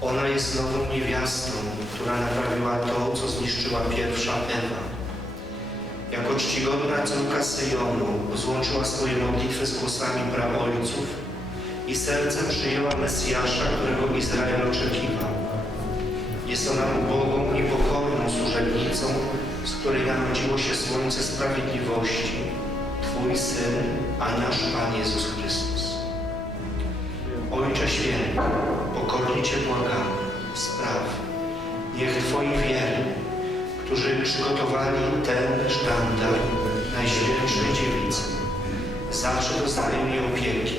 Ona jest nową niewiastą, która naprawiła to, co zniszczyła pierwsza Ewa. Jako czcigodna córka Syjonu złączyła swoje modlitwy z głosami praojców i sercem przyjęła Mesjasza, którego Izrael oczekiwał. Jest ona ubogą i pokorną służebnicą, z której narodziło się słońce sprawiedliwości, Twój Syn, a nasz Pan Jezus Chrystus. Ojcze Święty, Cię błagamy, spraw, niech Twoi wierni, którzy przygotowali ten sztandar Najświętszej Dziewicy, zawsze doznają jej opieki,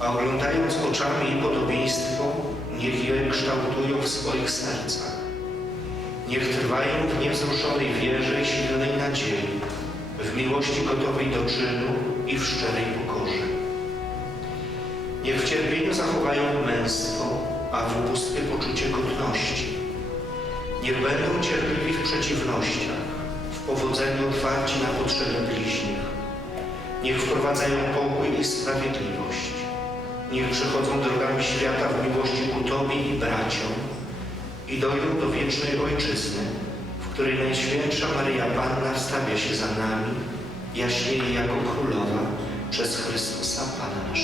a oglądając oczami jej podobieństwo, niech je kształtują w swoich sercach. Niech trwają w niewzruszonej wierze i silnej nadziei, w miłości gotowej do czynu i w szczerej pokorze. Niech w cierpieniu zachowają męstwo, a w ubóstwie poczucie godności. Niech będą cierpliwi w przeciwnościach, w powodzeniu otwarci na potrzeby bliźnich. Niech wprowadzają pokój i sprawiedliwość. Niech przechodzą drogami świata w miłości ku Tobie i braciom i dojdą do wiecznej Ojczyzny, w której Najświętsza Maryja Panna wstawia się za nami, jaśnieje jako Królowa przez Chrystusa Pana